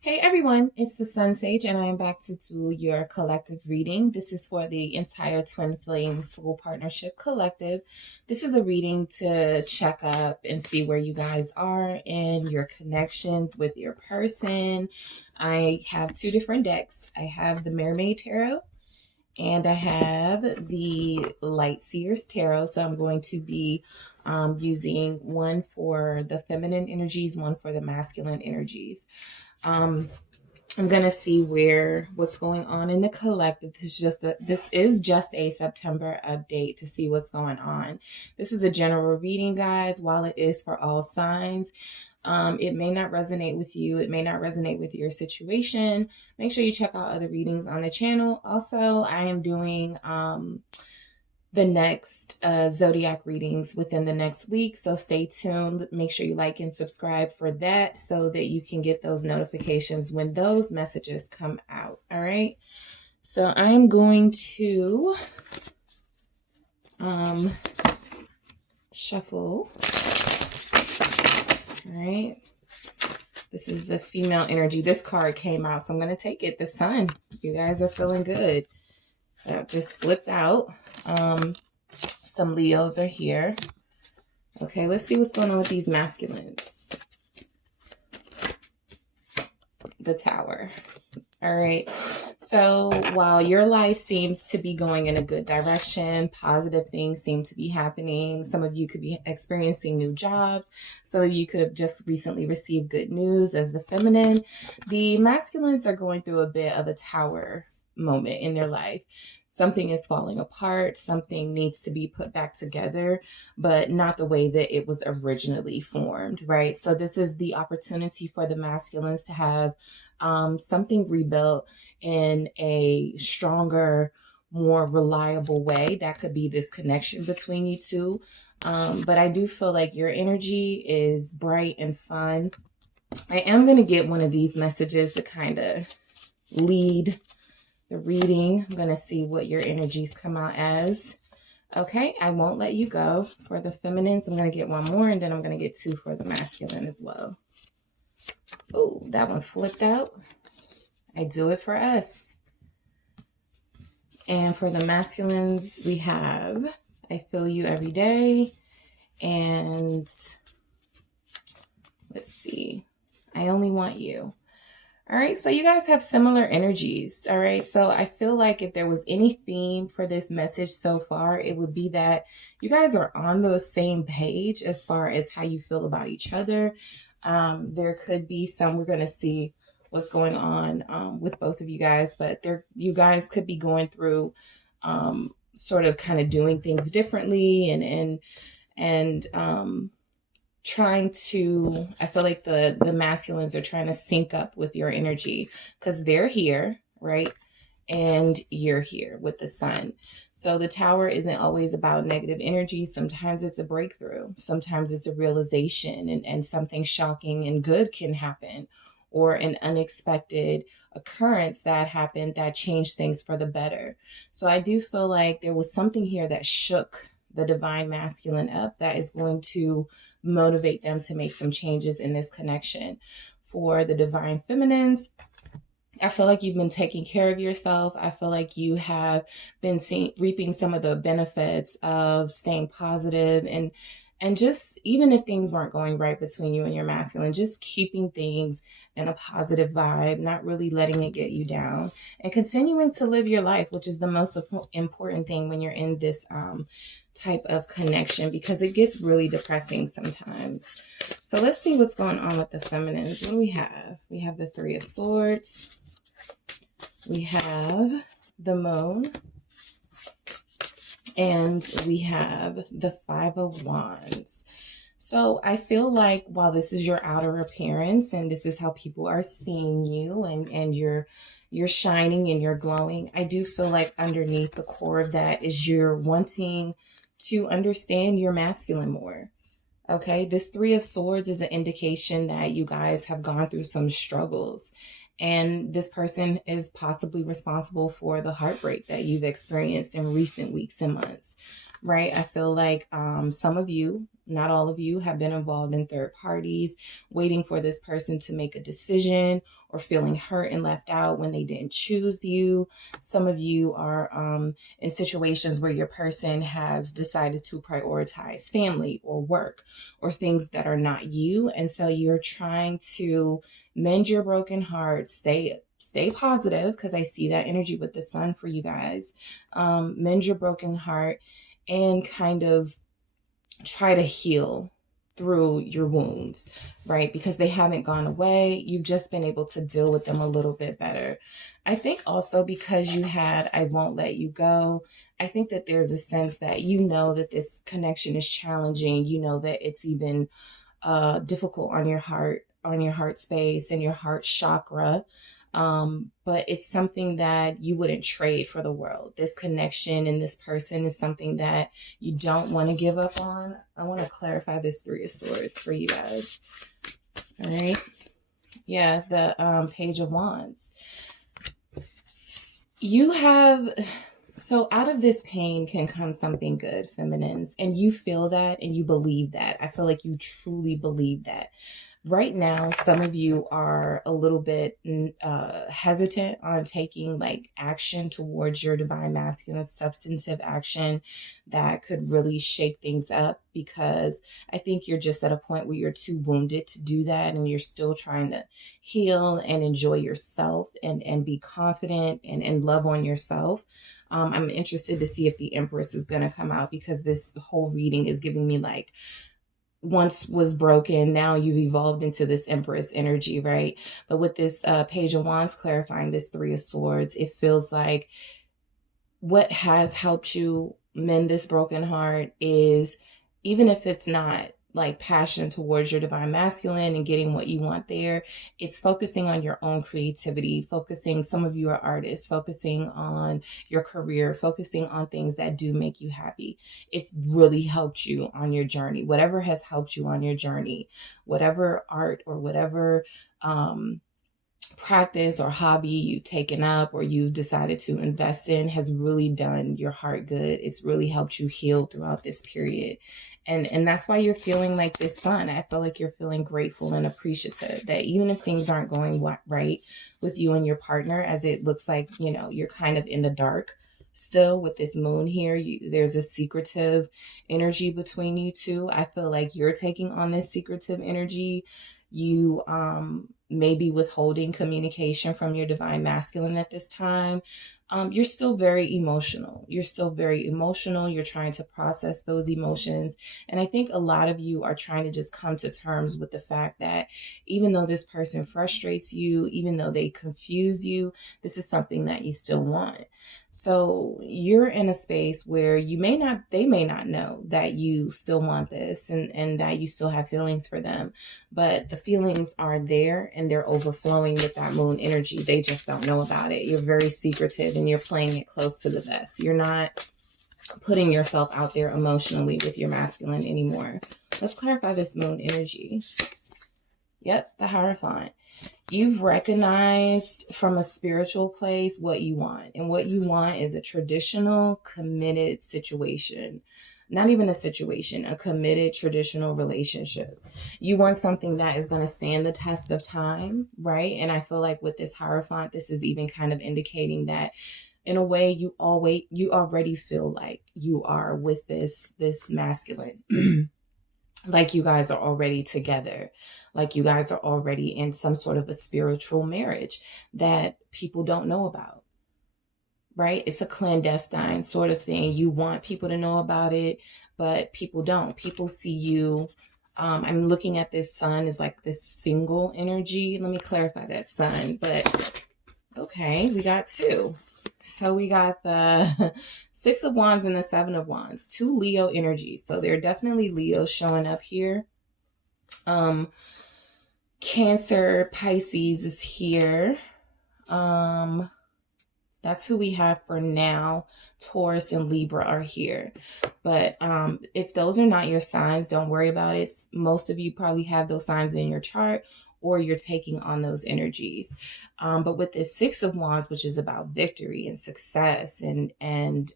Hey everyone, it's the Sun Sage, and I am back to do your collective reading. This is for the entire Twin Flame Soul Partnership Collective. This is a reading to check up and see where you guys are in your connections with your person. I have two different decks. I have the Mermaid Tarot and I have the Light Seers Tarot. So I'm going to be using one for the feminine energies, one for the masculine energies. I'm gonna see what's going on in the collective. This is just a September update to see what's going on. This is a general reading, guys. While it is for all signs, it may not resonate with you. It may not resonate with your situation. Make sure you check out other readings on the channel. Also, I am doing the next zodiac readings within the next week, so stay tuned. Make sure you like and subscribe for that so that you can get those notifications when those messages come out. All right, so I'm going to shuffle. All right, this is the female energy. This card came out, so I'm going to take it. The Sun. You guys are feeling good. That just flipped out. Some Leos are here. Okay, let's see what's going on with these masculines. The Tower. All right. So while your life seems to be going in a good direction, positive things seem to be happening. Some of you could be experiencing new jobs. Some of you could have just recently received good news as the feminine. The masculines are going through a bit of a tower moment in their life. Something is falling apart. Something needs to be put back together, but not the way that it was originally formed, right? So this is the opportunity for the masculines to have something rebuilt in a stronger, more reliable way. That could be this connection between you two. But I do feel like your energy is bright and fun. I am going to get one of these messages to kind of lead the reading. I'm going to see what your energies come out as. Okay, I won't let you go. For the feminines, I'm going to get one more, and then I'm going to get two for the masculine as well. Oh, that one flipped out. I do it for us. And for the masculines, we have I feel you every day. And let's see. I only want you. All right, so you guys have similar energies, all right? So I feel like if there was any theme for this message so far, it would be that you guys are on the same page as far as how you feel about each other. There could be we're going to see what's going on with both of you guys, but you guys could be going through sort of kind of doing things differently and trying to, I feel like the masculines are trying to sync up with your energy because they're here, right? And you're here with the Sun. So the Tower isn't always about negative energy. Sometimes it's a breakthrough. Sometimes it's a realization and something shocking and good can happen, or an unexpected occurrence that happened that changed things for the better. So I do feel like there was something here that shook the divine masculine up that is going to motivate them to make some changes in this connection. For the divine feminines, I feel like you've been taking care of yourself. I feel like you have been reaping some of the benefits of staying positive and just, even if things weren't going right between you and your masculine, just keeping things in a positive vibe, not really letting it get you down, and continuing to live your life, which is the most important thing when you're in this type of connection, because it gets really depressing sometimes. So let's see what's going on with the feminines. What do we have? We have the Three of Swords. We have the Moon. And we have the Five of Wands. So I feel like while this is your outer appearance and this is how people are seeing you and you're shining and you're glowing, I do feel like underneath the core of that is you're wanting to understand your masculine more. Okay, this Three of Swords is an indication that you guys have gone through some struggles. And this person is possibly responsible for the heartbreak that you've experienced in recent weeks and months. right? I feel like some of you, not all of you, have been involved in third parties, waiting for this person to make a decision, or feeling hurt and left out when they didn't choose you. Some of you are in situations where your person has decided to prioritize family or work or things that are not you. And so you're trying to mend your broken heart, stay positive, because I see that energy with the sun for you guys. Mend your broken heart and kind of try to heal through your wounds, right? Because they haven't gone away. You've just been able to deal with them a little bit better. I think also because you had I won't let you go, I think that there's a sense that you know that this connection is challenging. You know that it's even difficult on your heart space and your heart chakra. But it's something that you wouldn't trade for the world. This connection and this person is something that you don't want to give up on. I want to clarify this Three of Swords for you guys. All right. Yeah, the Page of Wands. You have, so out of this pain can come something good, feminines, and you feel that and you believe that. I feel like you truly believe that. Right now, some of you are a little bit hesitant on taking like action towards your divine masculine, substantive action that could really shake things up, because I think you're just at a point where you're too wounded to do that, and you're still trying to heal and enjoy yourself and be confident and love on yourself. I'm interested to see if the Empress is going to come out, because this whole reading is giving me like, once was broken, now you've evolved into this Empress energy, right? But with this Page of Wands clarifying this Three of Swords, it feels like what has helped you mend this broken heart is, even if it's not like passion towards your divine masculine and getting what you want there, it's focusing on your own creativity, focusing, some of you are artists, focusing on your career, focusing on things that do make you happy. It's really helped you on your journey. Whatever has helped you on your journey, whatever art or whatever practice or hobby you've taken up or you've decided to invest in has really done your heart good. It's really helped you heal throughout this period. And that's why you're feeling like this sun. I feel like you're feeling grateful and appreciative that even if things aren't going right with you and your partner, as it looks like, you know, you're kind of in the dark still with this moon here, there's a secretive energy between you two. I feel like you're taking on this secretive energy. You may be withholding communication from your divine masculine at this time. You're still very emotional. You're still very emotional. You're trying to process those emotions. And I think a lot of you are trying to just come to terms with the fact that even though this person frustrates you, even though they confuse you, this is something that you still want. So you're in a space where they may not know that you still want this and that you still have feelings for them, but the feelings are there and they're overflowing with that moon energy. They just don't know about it. You're very secretive and you're playing it close to the vest. You're not putting yourself out there emotionally with your masculine anymore. Let's clarify this moon energy. Yep, the Hierophant. You've recognized from a spiritual place what you want. And what you want is a traditional, committed situation. Not even a situation, a committed traditional relationship. You want something that is going to stand the test of time, right? And I feel like with this Hierophant, this is even kind of indicating that in a way you already feel like you are with this masculine. Like you guys are already together, like you guys are already in some sort of a spiritual marriage that people don't know about, right? It's a clandestine sort of thing. You want people to know about it, but people don't. People see you. I'm looking at this sun as like this single energy. Let me clarify that sun, but okay, we got two. So we got the Six of Wands and the Seven of Wands, two Leo energies. So they're definitely Leos showing up here. Cancer, Pisces is here. That's who we have for now. Taurus and Libra are here. But if those are not your signs, don't worry about it. Most of you probably have those signs in your chart, or you're taking on those energies. But with this Six of Wands, which is about victory and success and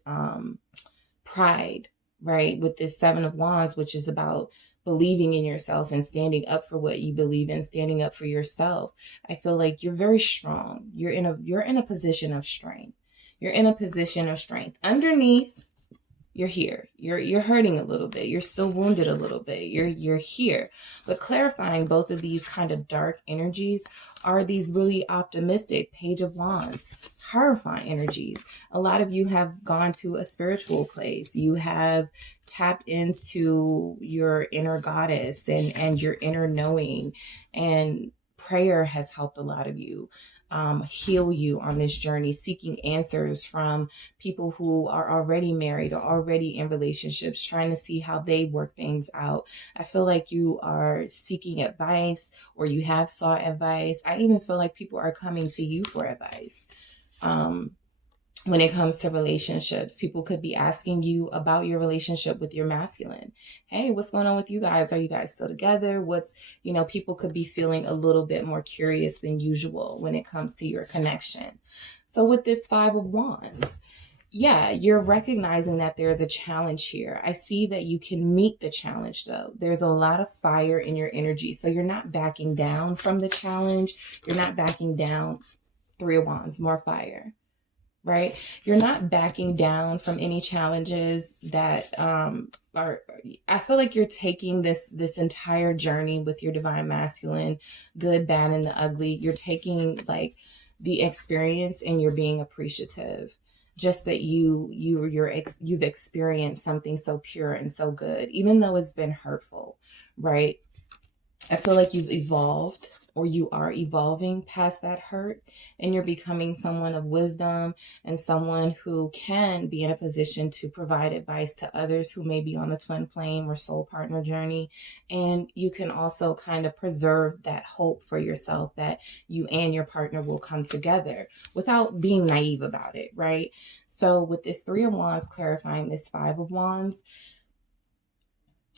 pride, right? With this Seven of Wands, which is about believing in yourself and standing up for what you believe in, standing up for yourself. I feel like you're very strong. You're in a position of strength. You're in a position of strength. Underneath, you're here. You're hurting a little bit. You're still wounded a little bit. You're here. But clarifying both of these kind of dark energies are these really optimistic Page of Wands, horrifying energies. A lot of you have gone to a spiritual place. You have tapped into your inner goddess and your inner knowing, and prayer has helped a lot of you heal you on this journey, seeking answers from people who are already married or already in relationships, trying to see how they work things out. I feel like you are seeking advice, or you have sought advice. I even feel like people are coming to you for advice. When it comes to relationships, people could be asking you about your relationship with your masculine. Hey, what's going on with you guys? Are you guys still together? People could be feeling a little bit more curious than usual when it comes to your connection. So with this Five of Wands, yeah, you're recognizing that there's a challenge here. I see that you can meet the challenge though. There's a lot of fire in your energy. So you're not backing down from the challenge. You're not backing down. Three of Wands, more fire. Right? You're not backing down from any challenges that I feel like you're taking this entire journey with your divine masculine, good, bad, and the ugly. You're taking like the experience and you're being appreciative. Just that you've experienced something so pure and so good, even though it's been hurtful, right? I feel like you've evolved, or you are evolving past that hurt, and you're becoming someone of wisdom and someone who can be in a position to provide advice to others who may be on the twin flame or soul partner journey. And you can also kind of preserve that hope for yourself that you and your partner will come together without being naive about it, right? So with this Three of Wands clarifying this Five of Wands,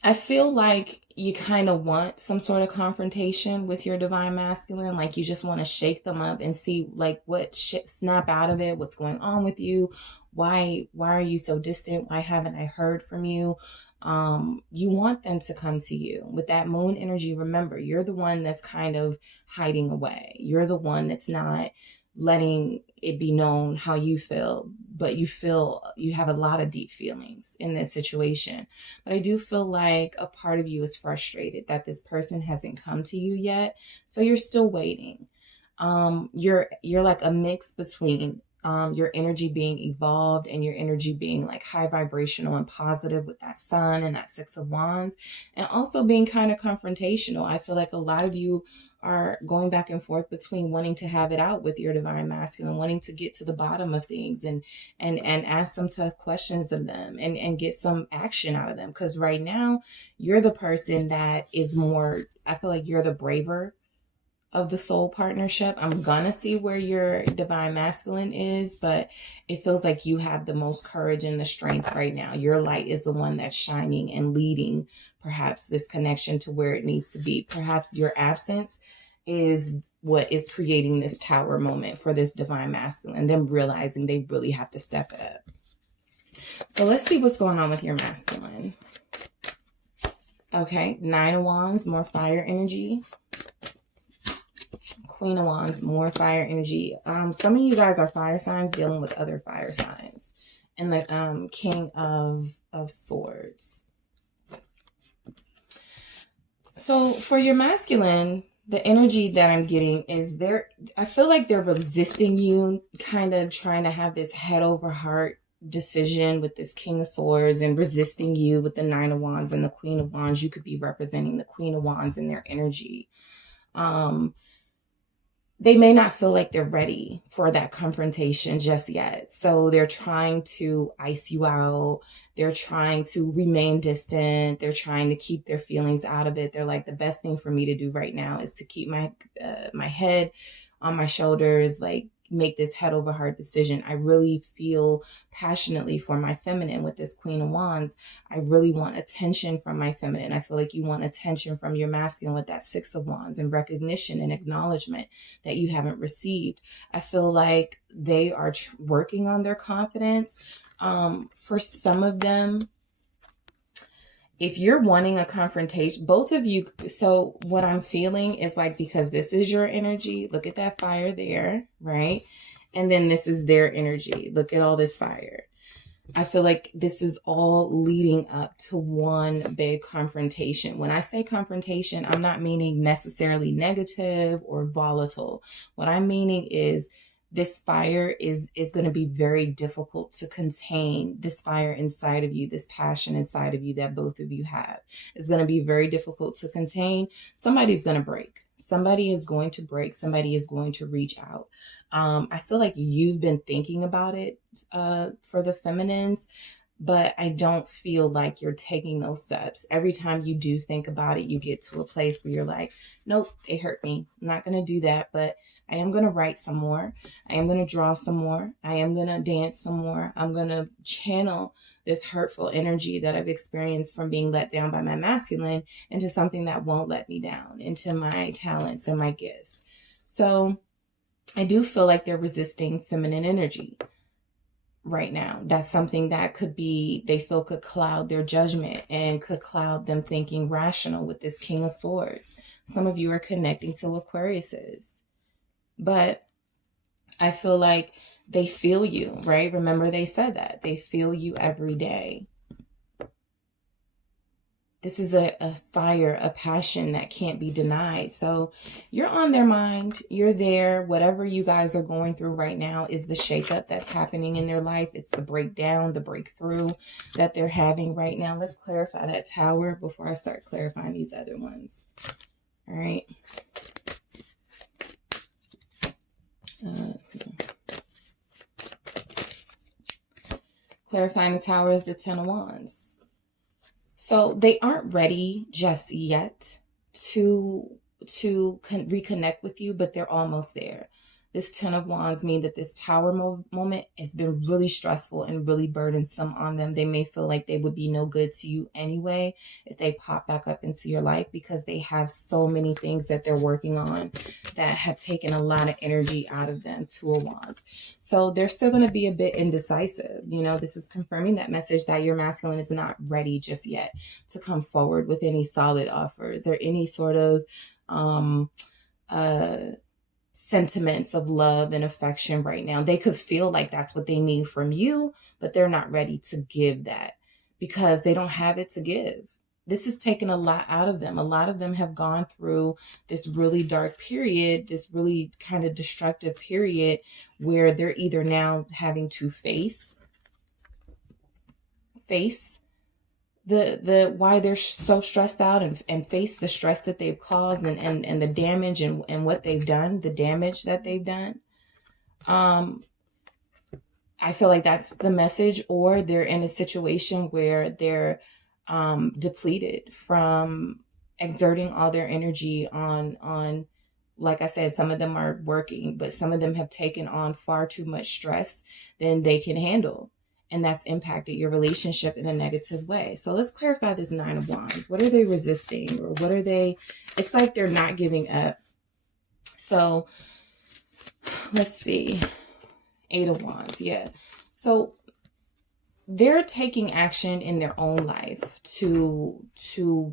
I feel like you kind of want some sort of confrontation with your divine masculine. Like you just want to shake them up and see like what shit snap out of it. What's going on with you? Why are you so distant? Why haven't I heard from you? You want them to come to you with that moon energy. Remember, you're the one that's kind of hiding away. You're the one that's not letting it be known how you feel, but you feel you have a lot of deep feelings in this situation. But I do feel like a part of you is frustrated that this person hasn't come to you yet. So you're still waiting. You're like a mix between your energy being evolved and your energy being like high vibrational and positive with that Sun and that Six of Wands, and also being kind of confrontational. I feel like a lot of you are going back and forth between wanting to have it out with your divine masculine, wanting to get to the bottom of things and ask some tough questions of them and get some action out of them. Because right now you're the person that is more, I feel like you're the braver of the soul partnership. I'm gonna see where your divine masculine is, but it feels like you have the most courage and the strength right now. Your light is the one that's shining and leading perhaps this connection to where it needs to be. Perhaps your absence is what is creating this tower moment for this divine masculine, and them realizing they really have to step it up. So let's see what's going on with your masculine. Okay, Nine of Wands, more fire energy. Queen of Wands, more fire energy. Some of you guys are fire signs dealing with other fire signs. And the King of Swords. So for your masculine, the energy that I'm getting is I feel like they're resisting you, kind of trying to have this head over heart decision with this King of Swords, and resisting you with the Nine of Wands and the Queen of Wands. You could be representing the Queen of Wands in their energy. They may not feel like they're ready for that confrontation just yet. So they're trying to ice you out. They're trying to remain distant. They're trying to keep their feelings out of it. They're like, the best thing for me to do right now is to keep my head on my shoulders, like make this head over heart decision. I really feel passionately for my feminine with this Queen of Wands. I really want attention from my feminine. I feel like you want attention from your masculine with that Six of Wands, and recognition and acknowledgement that you haven't received. I feel like they are working on their confidence. For some of them, if you're wanting a confrontation, both of you, so what I'm feeling is like, because this is your energy, look at that fire there, right? And then this is their energy. Look at all this fire. I feel like this is all leading up to one big confrontation. When I say confrontation, I'm not meaning necessarily negative or volatile. What I'm meaning is this fire is going to be very difficult to contain. This fire inside of you, this passion inside of you that both of you have, is going to be very difficult to contain. Somebody's going to break. Somebody is going to break. Somebody is going to reach out. I feel like you've been thinking about it for the feminines, but I don't feel like you're taking those steps. Every time you do think about it, you get to a place where you're like, nope, they hurt me. I'm not going to do that, but I am going to write some more. I am going to draw some more. I am going to dance some more. I'm going to channel this hurtful energy that I've experienced from being let down by my masculine into something that won't let me down, into my talents and my gifts. So I do feel like they're resisting feminine energy right now. That's something that could be, they feel could cloud their judgment and could cloud them thinking rational with this King of Swords. Some of you are connecting to Aquariuses, but I feel like they feel you, right? Remember they said that they feel you every day. This is a fire, a passion that can't be denied. So you're on their mind. You're there. Whatever you guys are going through right now is the shakeup that's happening in their life. It's the breakdown, the breakthrough that they're having right now. Let's clarify that Tower before I start clarifying these other ones. All right. Clarifying the Tower is the Ten of Wands. So they aren't ready just yet to reconnect with you, but they're almost there. This Ten of Wands means that this Tower moment has been really stressful and really burdensome on them. They may feel like they would be no good to you anyway if they pop back up into your life, because they have so many things that they're working on that have taken a lot of energy out of them. Two of Wands. So they're still going to be a bit indecisive. You know, this is confirming that message that your masculine is not ready just yet to come forward with any solid offers or any sort of sentiments of love and affection right now. They could feel like that's what they need from you, but they're not ready to give that because they don't have it to give. This is taking a lot out of them. A lot of them have gone through this really dark period, this really kind of destructive period where they're either now having to face the why they're so stressed out and face the stress that they've caused and the damage and what they've done, the damage that they've done. I feel like that's the message, or they're in a situation where they're depleted from exerting all their energy on, like I said, some of them are working, but some of them have taken on far too much stress than they can handle. And that's impacted your relationship in a negative way. So let's clarify this Nine of Wands. What are they resisting? Or what are they? It's like they're not giving up. So let's see. Eight of Wands. Yeah. So they're taking action in their own life to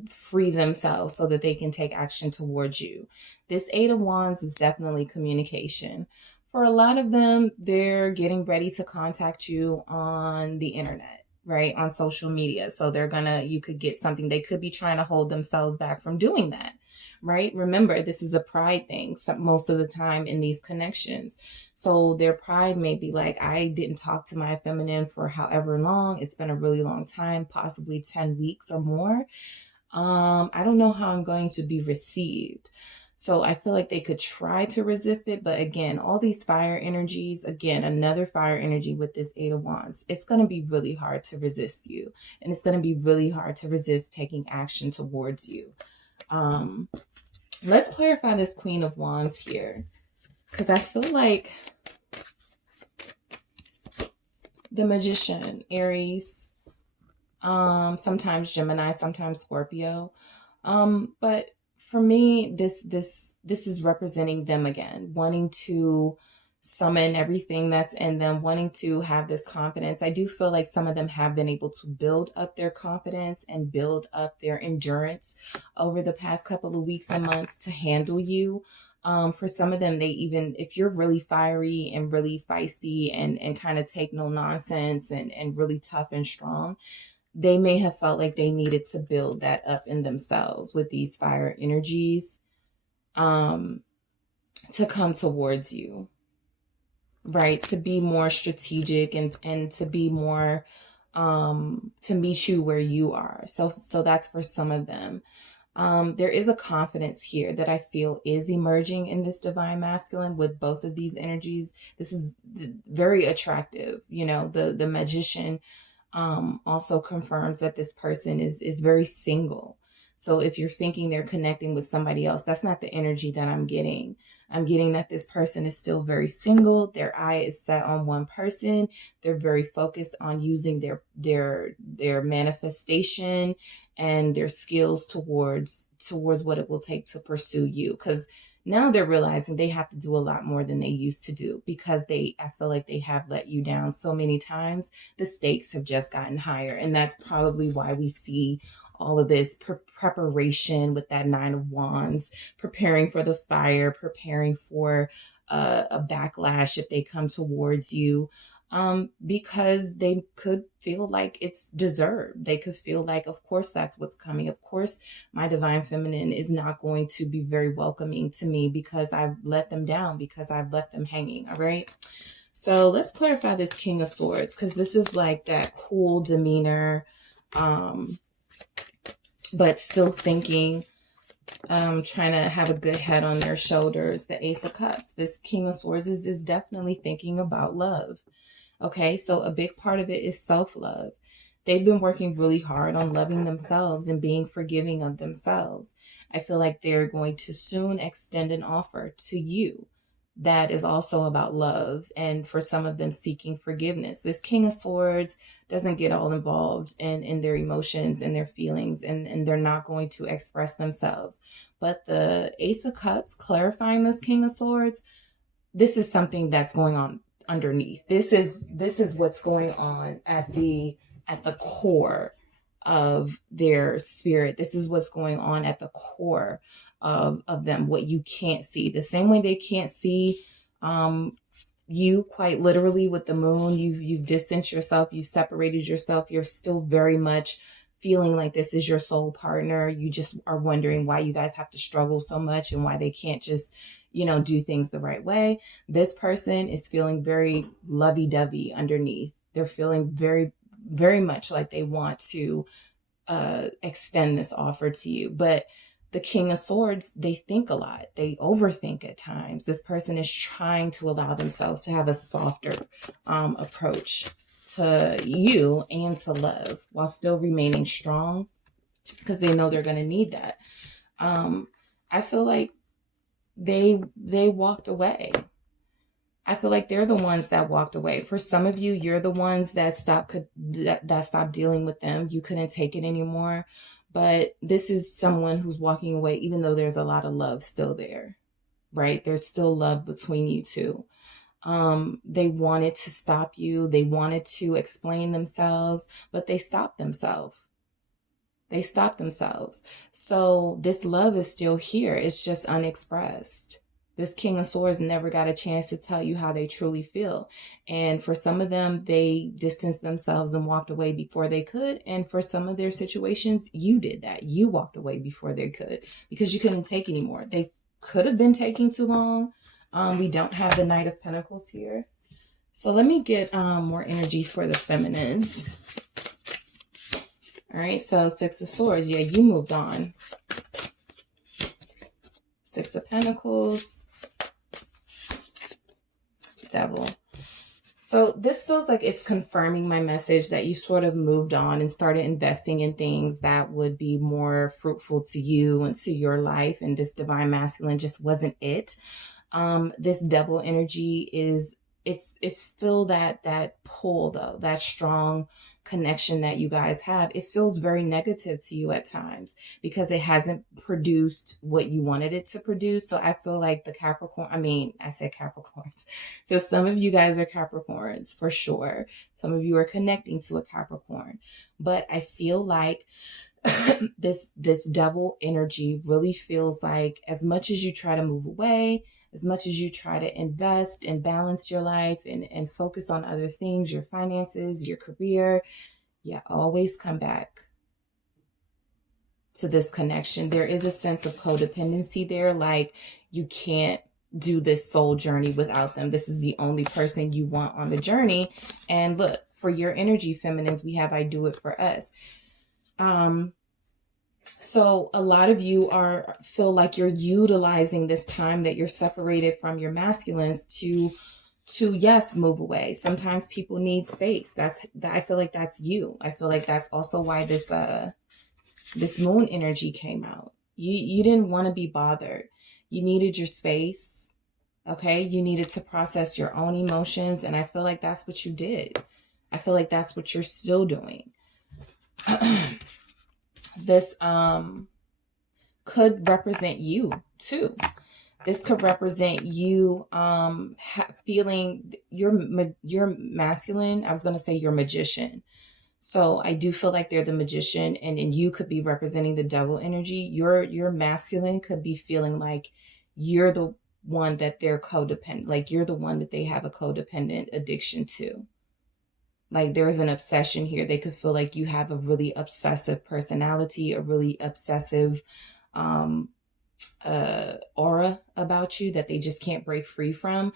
free themselves so that they can take action towards you. This Eight of Wands is definitely communication. For a lot of them, they're getting ready to contact you on the internet, right? On social media. So you could get something. They could be trying to hold themselves back from doing that, right? Remember, this is a pride thing most of the time in these connections. So their pride may be like, I didn't talk to my feminine for however long. It's been a really long time, possibly 10 weeks or more. I don't know how I'm going to be received. So I feel like they could try to resist it. But again, all these fire energies, again, another fire energy with this Eight of Wands, it's going to be really hard to resist you. And it's going to be really hard to resist taking action towards you. Let's clarify this Queen of Wands here, because I feel like the Magician, Aries, sometimes Gemini, sometimes Scorpio. But for me, this is representing them again, wanting to summon everything that's in them, wanting to have this confidence. I do feel like some of them have been able to build up their confidence and build up their endurance over the past couple of weeks and months to handle you. For some of them, they even, if you're really fiery and really feisty and kind of take no nonsense and really tough and strong, they may have felt like they needed to build that up in themselves with these fire energies, to come towards you. Right, to be more strategic and to be more to meet you where you are. So that's for some of them. There is a confidence here that I feel is emerging in this divine masculine with both of these energies. This is very attractive. You know, the magician also confirms that this person is very single. So if you're thinking they're connecting with somebody else, that's not the energy that I'm getting. I'm getting that this person is still very single. Their eye is set on one person. They're very focused on using their manifestation and their skills towards what it will take to pursue you. Because now they're realizing they have to do a lot more than they used to do, because I feel like they have let you down so many times. The stakes have just gotten higher. And that's probably why we see all of this preparation with that Nine of Wands, preparing for the fire, preparing for a backlash if they come towards you, because they could feel like it's deserved. They could feel like, of course, that's what's coming. Of course, my divine feminine is not going to be very welcoming to me because I've let them down, because I've left them hanging. All right. So let's clarify this King of Swords, because this is like that cool demeanor, but still thinking, trying to have a good head on their shoulders. The Ace of Cups. This King of Swords is definitely thinking about love. Okay, so a big part of it is self-love. They've been working really hard on loving themselves and being forgiving of themselves. I feel like they're going to soon extend an offer to you that is also about love, and for some of them seeking forgiveness. This King of Swords doesn't get all involved in their emotions and their feelings, and they're not going to express themselves. But the Ace of Cups, clarifying this King of Swords, this is something that's going on underneath. This is what's going on at the core of their spirit. This is what's going on at the core of them, what you can't see. The same way they can't see you, quite literally, with the moon. You've distanced yourself, you've separated yourself. You're still very much feeling like this is your soul partner. You just are wondering why you guys have to struggle so much and why they can't just, do things the right way. This person is feeling very lovey-dovey underneath. They're feeling very, very much like they want to extend this offer to you. But the King of Swords, they think a lot. They overthink at times. This person is trying to allow themselves to have a softer approach to you and to love, while still remaining strong, because they know they're going to need that. I feel like they walked away. I feel like they're the ones that walked away. For some of you, you're the ones that stopped dealing with them. You couldn't take it anymore. But this is someone who's walking away, even though there's a lot of love still there, right? There's still love between you two. They wanted to stop you. They wanted to explain themselves, but they stopped themselves. So this love is still here. It's just unexpressed. This King of Swords never got a chance to tell you how they truly feel. And for some of them, they distanced themselves and walked away before they could. And for some of their situations, you did that. You walked away before they could, because you couldn't take anymore. They could have been taking too long. We don't have the Knight of Pentacles here. So let me get more energies for the feminines. All right, so Six of Swords. Yeah, you moved on. Six of Pentacles, Devil. So this feels like it's confirming my message that you sort of moved on and started investing in things that would be more fruitful to you and to your life. And this divine masculine just wasn't it. This Devil energy is it's still that pull though, that strong connection that you guys have. It feels very negative to you at times because it hasn't produced what you wanted it to produce. So I feel like the Capricorn, I said Capricorns. So some of you guys are Capricorns for sure. Some of you are connecting to a Capricorn, but I feel like this double energy really feels like as much as you try to move away, as much as you try to invest and balance your life and focus on other things, your finances, your career, you always come back to this connection. There is a sense of codependency there. Like you can't do this soul journey without them. This is the only person you want on the journey. And look, for your energy feminines, we have I do it for us. So a lot of you feel like you're utilizing this time that you're separated from your masculines to yes, move away. Sometimes people need space. I feel like that's you. I feel like that's also why this moon energy came out. You didn't want to be bothered. You needed your space. Okay. You needed to process your own emotions. And I feel like that's what you did. I feel like that's what you're still doing. This could represent you too. This could represent you feeling your masculine. I was going to say your magician. So I do feel like they're the magician, and you could be representing the devil energy. Your masculine could be feeling like you're the one that they're codependent, like you're the one that they have a codependent addiction to. Like there is an obsession here. They could feel like you have a really obsessive personality, a really obsessive aura about you that they just can't break free from.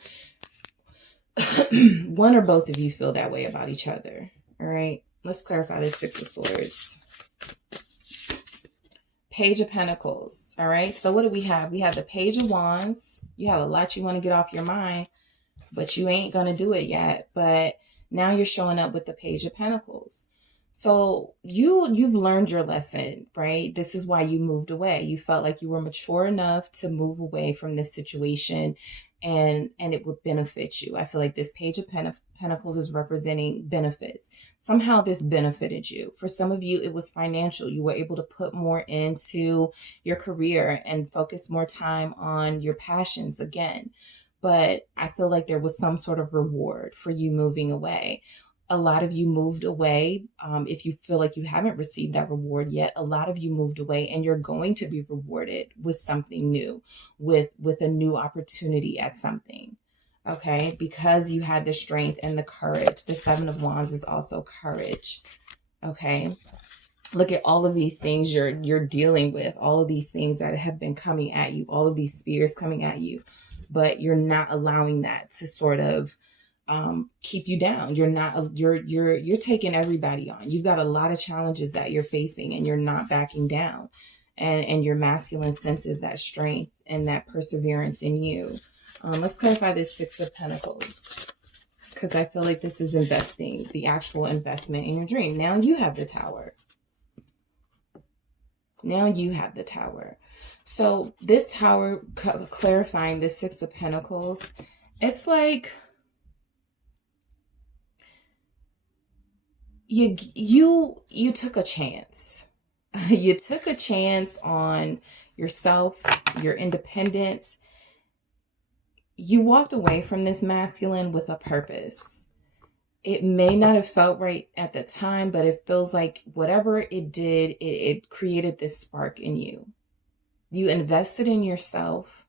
One or both of you feel that way about each other. All right. Let's clarify this Six of Swords. Page of Pentacles. All right. So what do we have? We have the Page of Wands. You have a lot you want to get off your mind, but you ain't going to do it yet. But now you're showing up with the Page of Pentacles. So you've learned your lesson, right? This is why you moved away. You felt like you were mature enough to move away from this situation and it would benefit you. I feel like this Page of Pentacles is representing benefits. Somehow this benefited you. For some of you, it was financial. You were able to put more into your career and focus more time on your passions again. But I feel like there was some sort of reward for you moving away. A lot of you moved away. If you feel like you haven't received that reward yet, a lot of you moved away and you're going to be rewarded with something new, with a new opportunity at something. Okay, because you had the strength and the courage. The Seven of Wands is also courage. Okay, look at all of these things you're dealing with, all of these things that have been coming at you, all of these spears coming at you. But you're not allowing that to sort of keep you down. You're taking everybody on. You've got a lot of challenges that you're facing and you're not backing down. And your masculine senses that strength and that perseverance in you. Let's clarify this Six of Pentacles, because I feel like this is investing, the actual investment in your dream. Now you have the Tower. Now you have the Tower. So this Tower, clarifying the Six of Pentacles, it's like you took a chance. You took a chance on yourself, your independence. You walked away from this masculine with a purpose. It may not have felt right at the time, but it feels like whatever it did, it created this spark in you. You invested in yourself.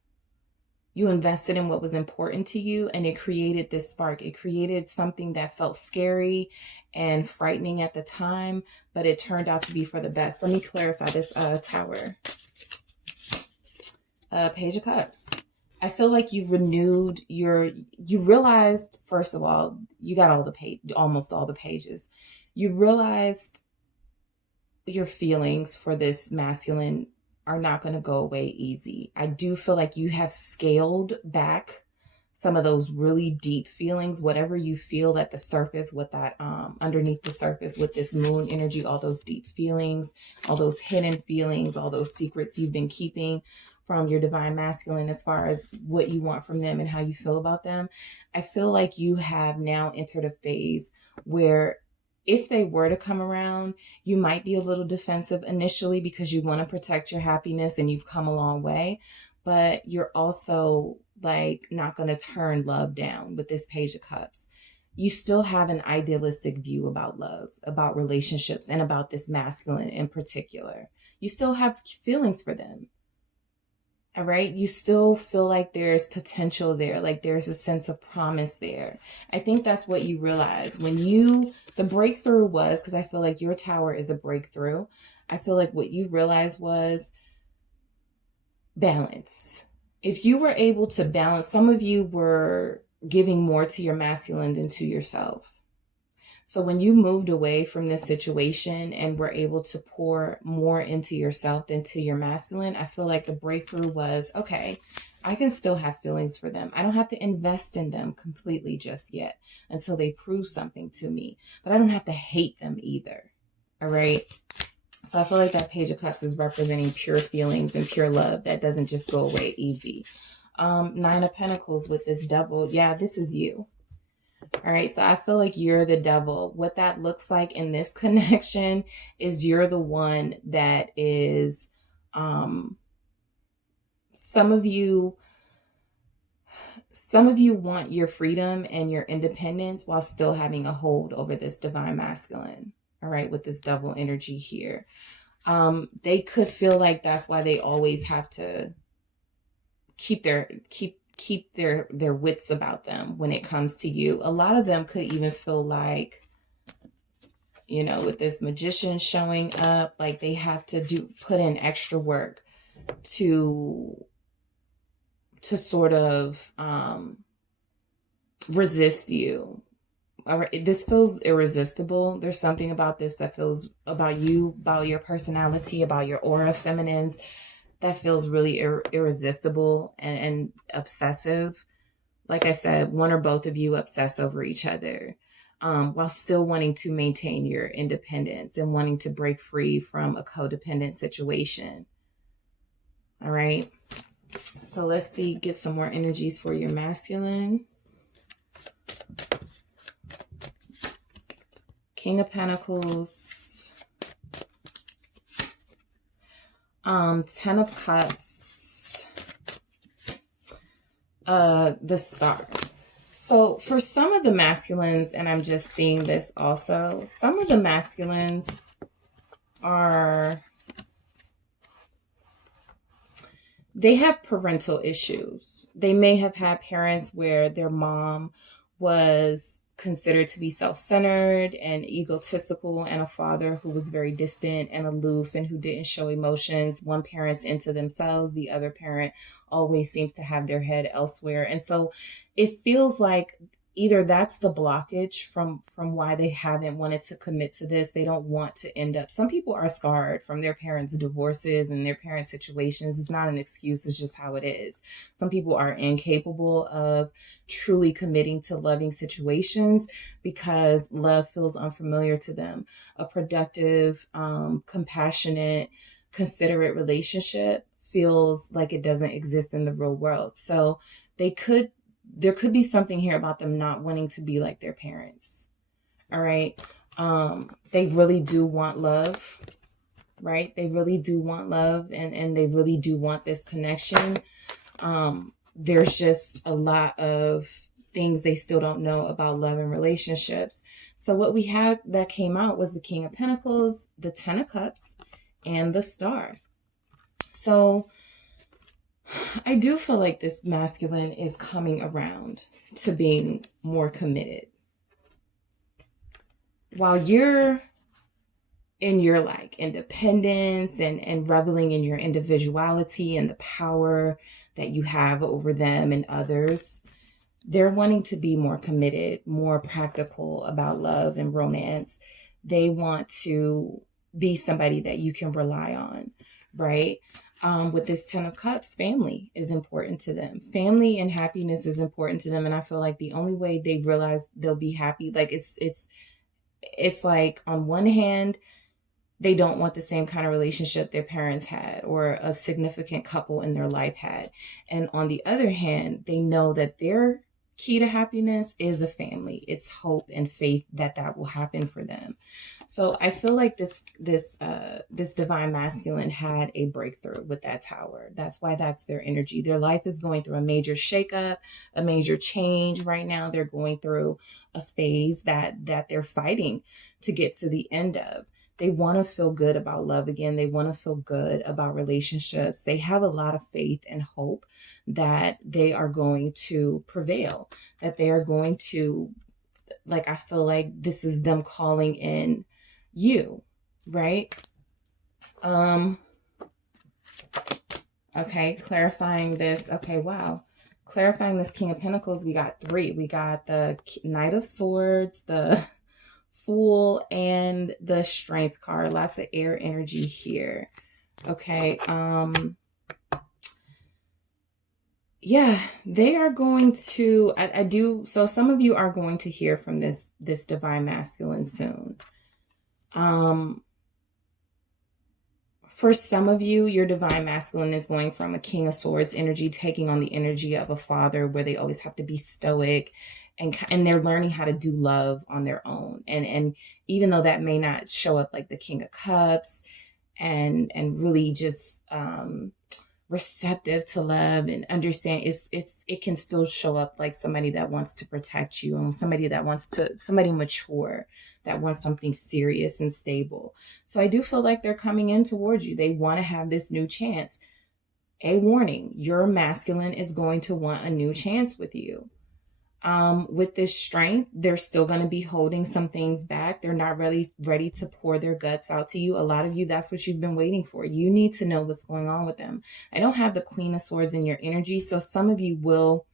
You invested in what was important to you, and it created this spark. It created something that felt scary and frightening at the time, but it turned out to be for the best. Let me clarify this Tower. Page of Cups. I feel like you've renewed you realized, first of all, you got almost all the pages. You realized your feelings for this masculine are not going to go away easy. I do feel like you have scaled back some of those really deep feelings, whatever you feel at the surface with that, underneath the surface with this moon energy, all those deep feelings, all those hidden feelings, all those secrets you've been keeping from your divine masculine as far as what you want from them and how you feel about them. I feel like you have now entered a phase where if they were to come around, you might be a little defensive initially because you want to protect your happiness and you've come a long way, but you're also like not going to turn love down with this Page of Cups. You still have an idealistic view about love, about relationships, and about this masculine in particular. You still have feelings for them. All right. You still feel like there's potential there, like there's a sense of promise there. I think that's what you realize when the breakthrough was, because I feel like your tower is a breakthrough. I feel like what you realized was balance. If you were able to balance, some of you were giving more to your masculine than to yourself. So when you moved away from this situation and were able to pour more into yourself than to your masculine, I feel like the breakthrough was, okay, I can still have feelings for them. I don't have to invest in them completely just yet until they prove something to me, but I don't have to hate them either. All right. So I feel like that Page of Cups is representing pure feelings and pure love that doesn't just go away easy. Nine of Pentacles with this Devil. Yeah, this is you. All right, so I feel like you're the devil. What that looks like in this connection is you're the one that is, some of you want your freedom and your independence while still having a hold over this divine masculine. All right, with this double energy here. They could feel like that's why they always have to keep their wits about them when it comes to you. A lot of them could even feel like, you know, with this Magician showing up, like they have to put in extra work to sort of resist you. All right, this feels irresistible. There's something about this that feels about you, about your personality, about your aura, feminines, that feels really irresistible and obsessive. Like I said, one or both of you obsess over each other, while still wanting to maintain your independence and wanting to break free from a codependent situation. All right. So let's see, get some more energies for your masculine. King of Pentacles. 10 of Cups. The Star. So for some of the masculines, and I'm just seeing this also, some of the masculines they have parental issues. They may have had parents where their mom was considered to be self-centered and egotistical, and a father who was very distant and aloof and who didn't show emotions. One parent's into themselves, the other parent always seems to have their head elsewhere. And so it feels like either that's the blockage from why they haven't wanted to commit to this. They don't want to end up. Some people are scarred from their parents' divorces and their parents' situations. It's not an excuse. It's just how it is. Some people are incapable of truly committing to loving situations because love feels unfamiliar to them. A productive, compassionate, considerate relationship feels like it doesn't exist in the real world. So there could be something here about them not wanting to be like their parents. All right. They really do want love, right? They really do want love, and they really do want this connection. There's just a lot of things they still don't know about love and relationships. So what we had that came out was the King of Pentacles, the 10 of Cups, and the Star. So I do feel like this masculine is coming around to being more committed. While you're in your like independence and reveling in your individuality and the power that you have over them and others, they're wanting to be more committed, more practical about love and romance. They want to be somebody that you can rely on, right? With this 10 of Cups, family is important to them. Family and happiness is important to them. And I feel like the only way they realize they'll be happy, like it's like on one hand, they don't want the same kind of relationship their parents had or a significant couple in their life had. And on the other hand, they know that their key to happiness is a family. It's hope and faith that that will happen for them. So I feel like this divine masculine had a breakthrough with that tower. That's why that's their energy. Their life is going through a major shakeup, a major change right now. They're going through a phase that they're fighting to get to the end of. They want to feel good about love again. They want to feel good about relationships. They have a lot of faith and hope that they are going to prevail, that they are going to, like, I feel like this is them calling in you, right? Okay, clarifying this. Okay, wow. Clarifying this King of Pentacles, we got 3. We got the Knight of Swords, the Fool, and the Strength card. Lots of air energy here. Okay. Yeah, they are going to, so some of you are going to hear from this divine masculine soon. For some of you, your divine masculine is going from a King of Swords energy, taking on the energy of a father where they always have to be stoic, and they're learning how to do love on their own. And even though that may not show up like the King of Cups and really just receptive to love and understand, it can still show up like somebody that wants to protect you, and somebody mature, that wants something serious and stable. So I do feel like they're coming in towards you. They want to have this new chance. A warning, your masculine is going to want a new chance with you. With this Strength, they're still going to be holding some things back. They're not really ready to pour their guts out to you. A lot of you, that's what you've been waiting for. You need to know what's going on with them. I don't have the Queen of Swords in your energy, so some of you will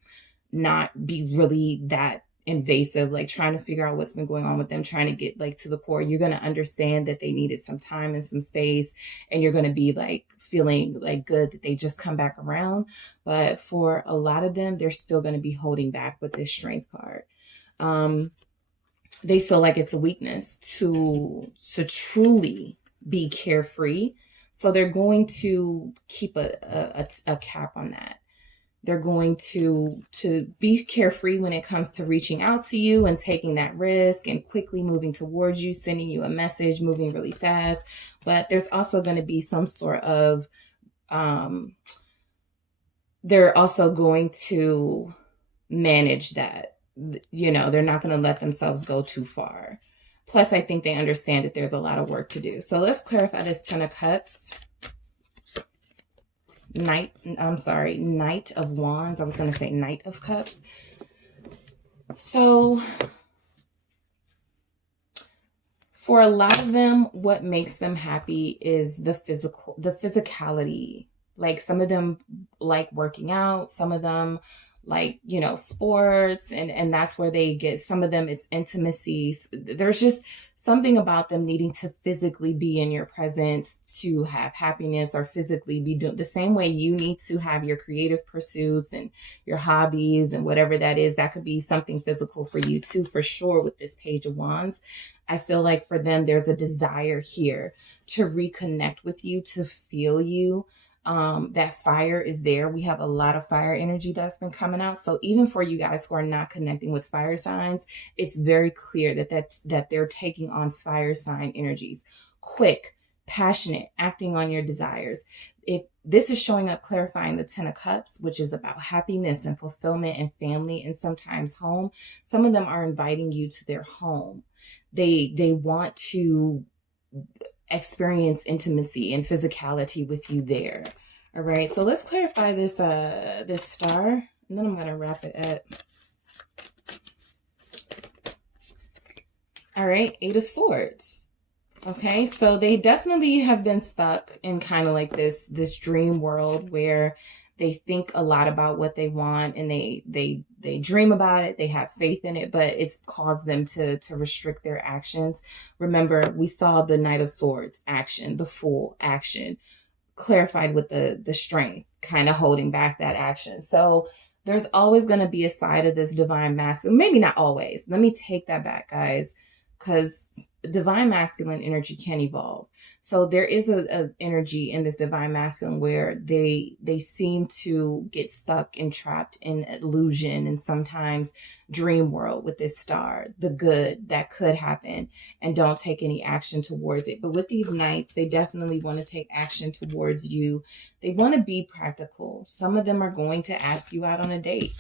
not be really that invasive, like trying to figure out what's been going on with them, trying to get like to the core. You're going to understand that they needed some time and some space, and you're going to be like feeling like good that they just come back around. But for a lot of them, they're still going to be holding back with this Strength card. They feel like it's a weakness to truly be carefree, so they're going to keep a cap on that. They're going to be carefree when it comes to reaching out to you and taking that risk and quickly moving towards you, sending you a message, moving really fast. But there's also going to be some sort of, they're also going to manage that. You know, they're not going to let themselves go too far. Plus, I think they understand that there's a lot of work to do. So let's clarify this Ten of Cups. Knight of Wands. I was going to say Knight of Cups. So for a lot of them, what makes them happy is the physicality. Like some of them like working out, some of them like, you know, sports, and that's where they get, some of them it's intimacy. There's just something about them needing to physically be in your presence to have happiness, or physically be doing the same way you need to have your creative pursuits and your hobbies and whatever that is. That could be something physical for you too, for sure. With this Page of Wands, I feel like for them, there's a desire here to reconnect with you, to feel you. That fire is there. We have a lot of fire energy that's been coming out. So even for you guys who are not connecting with fire signs, it's very clear that they're taking on fire sign energies. Quick, passionate, acting on your desires. If this is showing up, clarifying the Ten of Cups, which is about happiness and fulfillment and family and sometimes home. Some of them are inviting you to their home. They want to experience intimacy and physicality with you there. All right, so let's clarify this this star, and then I'm going to wrap it up. All right, Eight of Swords. Okay, so they definitely have been stuck in kind of like this dream world where they think a lot about what they want, and they dream about it, they have faith in it, but it's caused them to restrict their actions. Remember, we saw the Knight of Swords action, the Fool action, clarified with the Strength, kind of holding back that action. So there's always going to be a side of this divine masculine, maybe not always. Let me take that back, guys. because divine masculine energy can evolve. So there is a energy in this divine masculine where they seem to get stuck and trapped in illusion and sometimes dream world with this star, the good that could happen, and don't take any action towards it. But with these knights, they definitely want to take action towards you. They want to be practical. Some of them are going to ask you out on a date.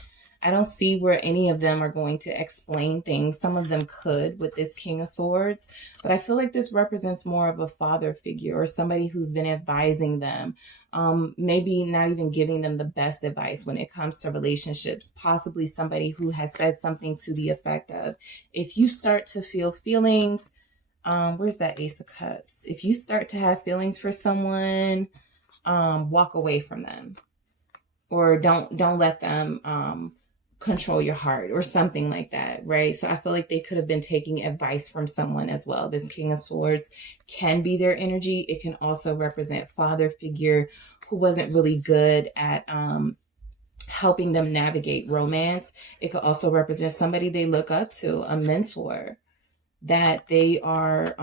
I don't see where any of them are going to explain things. Some of them could with this King of Swords, but I feel like this represents more of a father figure or somebody who's been advising them, maybe not even giving them the best advice when it comes to relationships, possibly somebody who has said something to the effect of, if you start to feel feelings, where's that Ace of Cups? If you start to have feelings for someone, walk away from them, or don't let them, control your heart or something like that, right? So I feel like they could have been taking advice from someone as well. This King of Swords can be their energy. It can also represent father figure who wasn't really good at helping them navigate romance. It could also represent somebody they look up to, a mentor that they are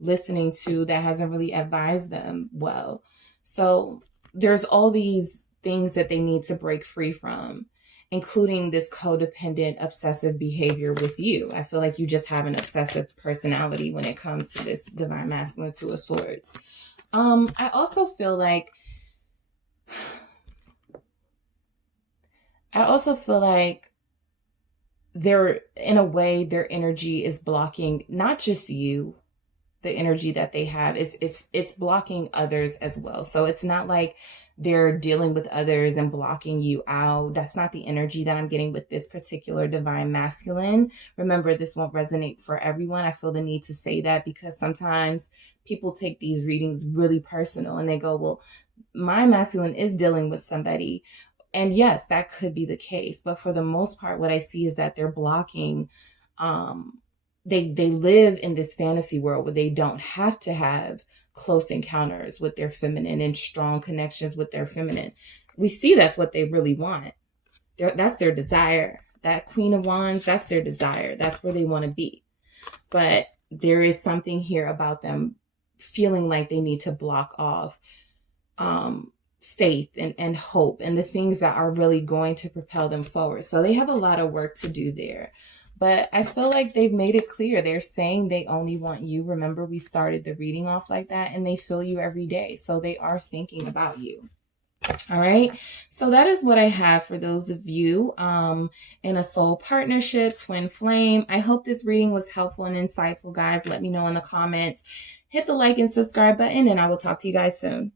listening to that hasn't really advised them well. So there's all these things that they need to break free from, including this codependent, obsessive behavior with you. I feel like you just have an obsessive personality when it comes to this divine masculine Two of Swords. I also feel like they're, in a way, their energy is blocking not just you, the energy that they have, it's blocking others as well. So it's not like they're dealing with others and blocking you out. That's not the energy that I'm getting with this particular divine masculine. Remember, this won't resonate for everyone. I feel the need to say that because sometimes people take these readings really personal and they go, well, my masculine is dealing with somebody. And yes, that could be the case. But for the most part, what I see is that they're blocking, they live in this fantasy world where they don't have to have close encounters with their feminine and strong connections with their feminine. We see that's what they really want. That's their desire. That Queen of Wands, that's their desire. That's where they want to be. But there is something here about them feeling like they need to block off faith and hope and the things that are really going to propel them forward. So they have a lot of work to do there. But I feel like they've made it clear. They're saying they only want you. Remember, we started the reading off like that, and they feel you every day. So they are thinking about you. All right. So that is what I have for those of you in a soul partnership, twin flame. I hope this reading was helpful and insightful, guys. Let me know in the comments. Hit the like and subscribe button, and I will talk to you guys soon.